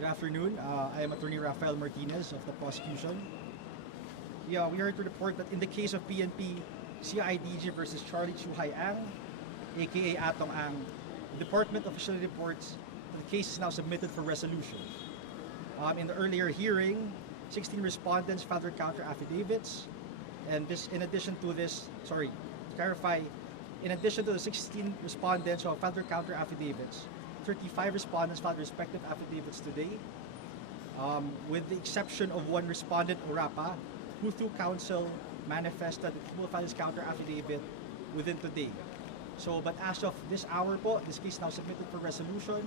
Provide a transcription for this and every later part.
Good afternoon. I am Atty. Raphael Martinez of the Prosecution. Yeah, we are to report that in the case of PNP CIDG versus Charlie Chuhay Ang, aka Atong Ang, the department officially reports that the case is now submitted for resolution. In the earlier hearing, 16 respondents filed their counter affidavits, and this, in addition to this, to clarify, in addition to the 16 respondents who have filed their counter affidavits, 35 respondents filed respective affidavits today, with the exception of one respondent, Orapa, who through counsel manifested that he will file his counter affidavit within today. So, but as of this hour po, this case now submitted for resolution,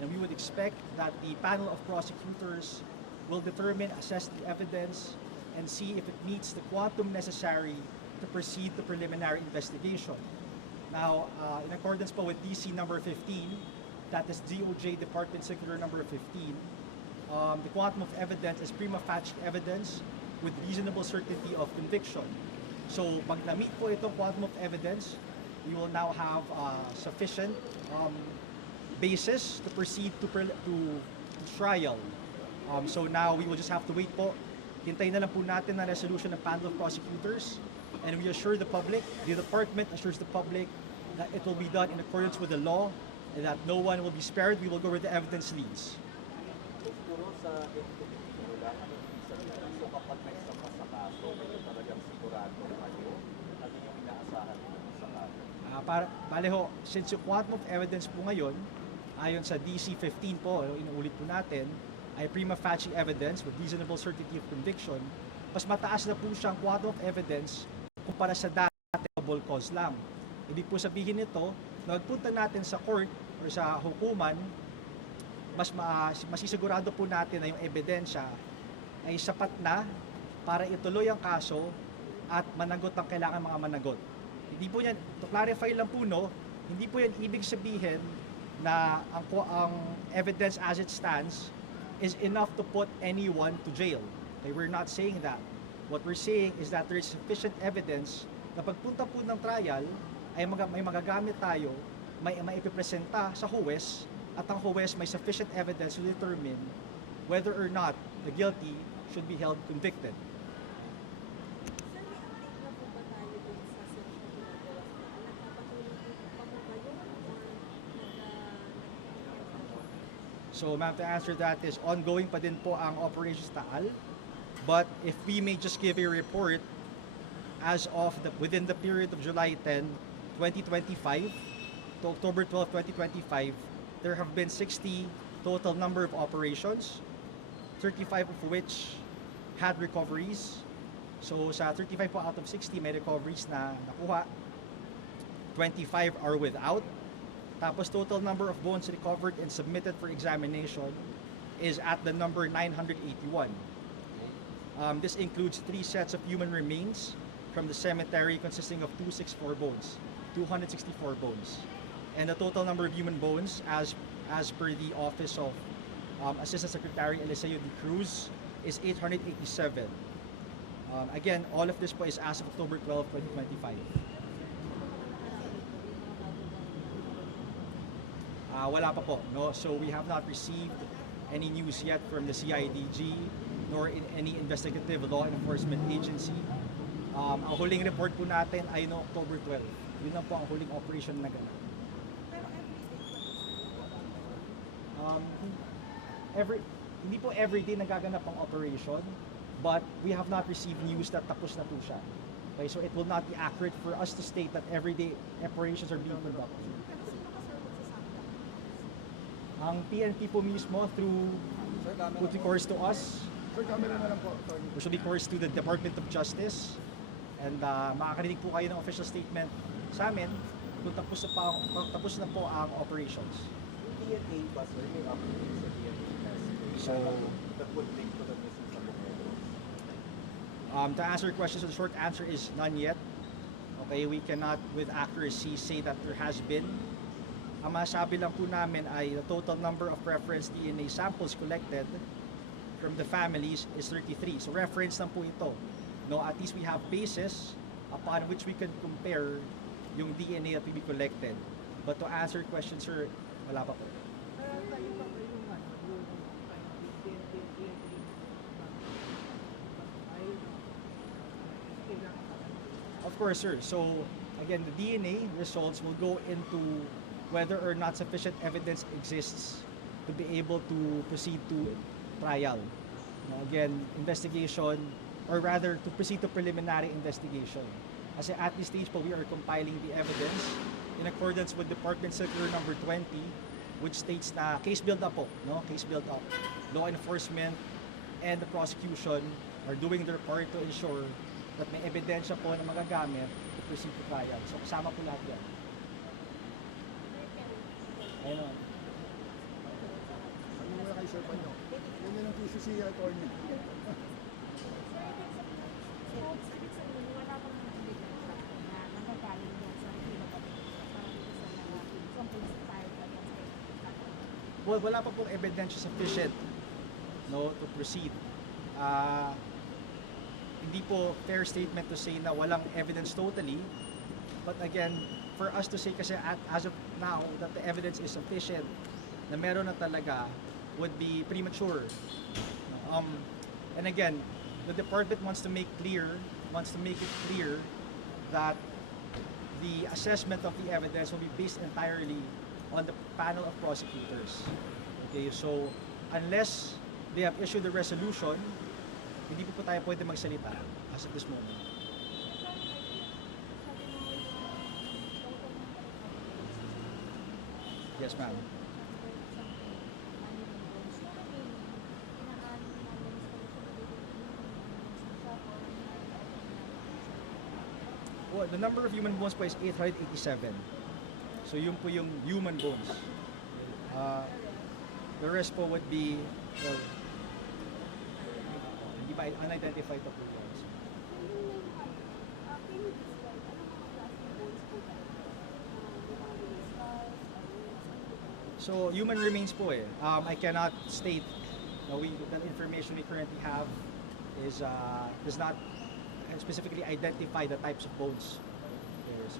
and we would expect that the panel of prosecutors will determine, assess the evidence, and see if it meets the quantum necessary to proceed to preliminary investigation. Now, in accordance po with DC number 15, that is DOJ Department Circular number 15, the quantum of evidence is prima facie evidence with reasonable certainty of conviction. So, pag na-meet po itong quantum of evidence, we will now have sufficient basis to proceed to trial. So now we will just have to wait po. Hintayin na lang po natin ang resolution ng panel of prosecutors, and we assure the public, the department assures the public that it will be done in accordance with the law and that no one will be spared. We will go where the evidence leads. Baleho, since yung quantum of evidence po ngayon, ayon sa DC 15 po, inuulit po natin, ay prima facie evidence with reasonable certainty of conviction, mas mataas na po siyang quantum of evidence kumpara sa dati probable cause lang. Ibig po sabihin nito, nagpunta natin sa court or sa hukuman, masisigurado po natin na yung ebidensya ay sapat na para ituloy ang kaso at managot ang kailangan mga managot. Hindi po yan, to clarify lang po, no, hindi po yan ibig sabihin na ang evidence as it stands is enough to put anyone to jail. Okay, we're not saying that. What we're saying is that there is sufficient evidence na pagpunta po ng trial ay may magagamit tayo, may ipipresenta sa huwes, at ang huwes may sufficient evidence to determine whether or not the guilty should be held convicted. So, ma'am, to answer that is ongoing pa din po ang Operations Taal. But if we may just give a report, as of within the period of July 10, 2025 to October 12, 2025, there have been 60 total number of operations, 35 of which had recoveries. So, sa 35 po out of 60 may recoveries na nakuha, 25 are without. Tapos total number of bones recovered and submitted for examination is at the number 981. This includes 3 sets of human remains from the cemetery consisting of 264 bones, 264 bones. And the total number of human bones as per the Office of Assistant Secretary Eliseo de Cruz is 887. Again, all of this po is as of October 12, 2025. Wala pa po, no? So we have not received any news yet from the CIDG nor in any investigative law enforcement agency. Ang huling report po natin ay no October 12. Yun lang po ang huling operation na ganap. Hindi po everyday nagaganap ang operation, but we have not received news that tapos na po siya. Okay, so it will not be accurate for us to state that everyday operations are being conducted. Ang PNP po mismo through recourse to us, which will be recourse to the Department of Justice, and makakarinig po kayo ng official statement sa amin kung tapos na po ang operations. DNA ba, sir, may update sa DNA test? So, that would link to the missing sabungeros? To answer your question, so the short answer is none yet. Okay, we cannot with accuracy say that there has been. Ang masabi lang po namin ay the total number of reference DNA samples collected from the families is 33. So reference lang po ito. No, at least we have basis upon which we can compare yung DNA that we collected. But to answer your question, sir, wala pa po. course, sir. So, again, the DNA results will go into whether or not sufficient evidence exists to be able to proceed to trial. Again, investigation, or rather, to proceed to preliminary investigation. Kasi at this stage po, we are compiling the evidence in accordance with Department Circular number 20, which states na case build-up po, no? Case build-up. Law enforcement and the prosecution are doing their part to ensure that may ebidensya po na magagamit to proceed to trial. So kasama po lahat yan. Ayun. Ano muna kay Sir Panyo? Yan yung issue si attorney. Well, wala pa pong evidence sufficient, no, to proceed. Hindi po fair statement to say na walang evidence totally. But again, for us to say kasi as of now that the evidence is sufficient, na meron na talaga, would be premature. And again, the department wants to make it clear that the assessment of the evidence will be based entirely on the panel of prosecutors. Okay, so unless they have issued the resolution, hindi po tayo pwede magsalita as of this moment. Yes, ma'am. Well, the number of human bones po is 887. So yun po yung human bones. The rest po would be, well, hindi pa unidentified pa po yun. So human remains po eh. I cannot state the information we currently have is does not specifically identify the types of bones. Yes.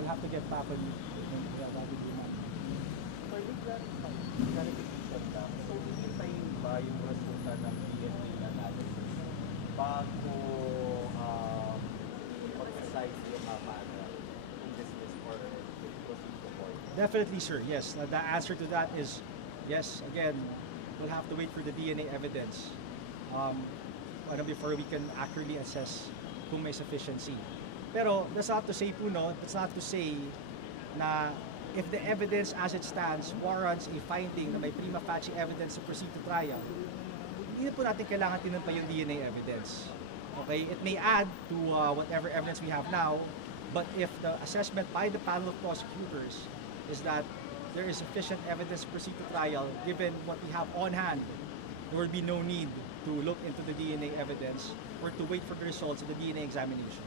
We'll have to get back on you. So, hihintayin ba yung resulta ng DNA analysis bago mag-decide yung panel kung dismiss or proceed to court? Definitely, sir. Yes. The answer to that is yes. Again, we'll have to wait for the DNA evidence before we can accurately assess kung may sufficiency. Pero that's not to say po, no, that's not to say na if the evidence as it stands warrants a finding na may prima facie evidence to proceed to trial, hindi po natin kailangan tinan pa yung DNA evidence. Okay? It may add to whatever evidence we have now, but if the assessment by the panel of prosecutors is that there is sufficient evidence to proceed to trial, given what we have on hand, there will be no need to look into the DNA evidence or to wait for the results of the DNA examination.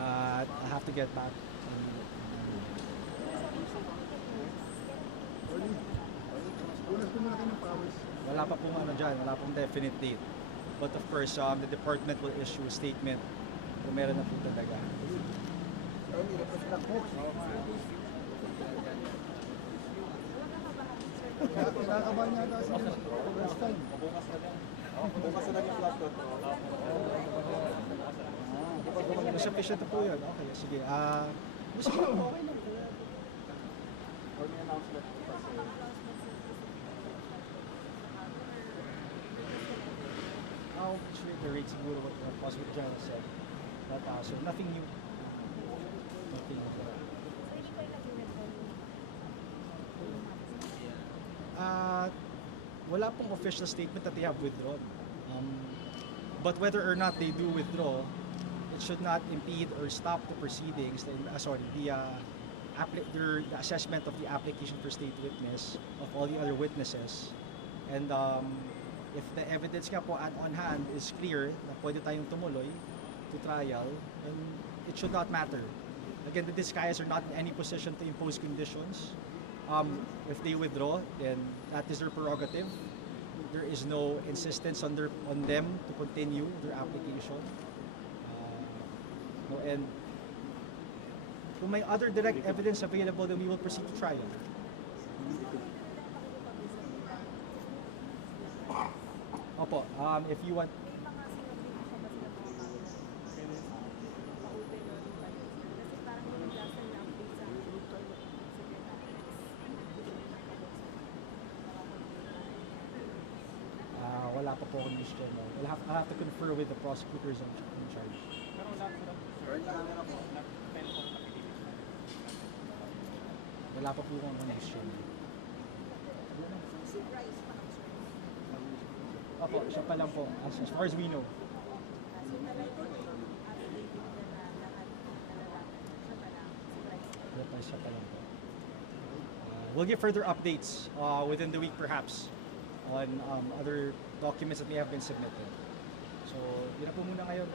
I have to get back. Wala pa pong wala pong definite date. But of course, the department will issue a statement kung meron na po talaga. Nakakabahan niya ata sila. Last time. Bukas na lang yung flash code. Sufficient na po yun. Okay, sige. Sige po, okay lang. Or may announcement po kasi. I'll reiterate siguro what Possible General said. But, so nothing new. Nothing new. Wala pong official statement that they have withdrawn. But whether or not they do withdraw, it should not impede or stop the proceedings, the assessment of the application for state witness of all the other witnesses. And if the evidence nga po on hand is clear na pwede tayong tumuloy to trial, then it should not matter. Again, the disguise are not in any position to impose conditions. If they withdraw, then that is their prerogative. There is no insistence on them to continue their application. No, and kung may other direct evidence available, then we will proceed to trial. Opo, if you want, wala pa po akong news dyan. I'll have to confer with the prosecutors in charge. Wala pa po akong news dyan. Opo, siya pa lang po, as far as we know. Siya pa lang po. We'll give further updates within the week perhaps on other documents that may have been submitted. So, yun na po muna ngayon.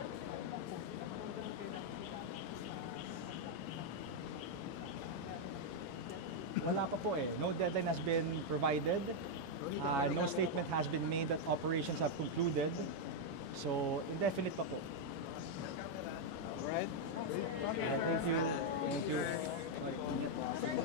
Wala pa po eh. No deadline has been provided. No statement has been made that operations have concluded. So, indefinite pa po. Alright? Thank you. Thank you.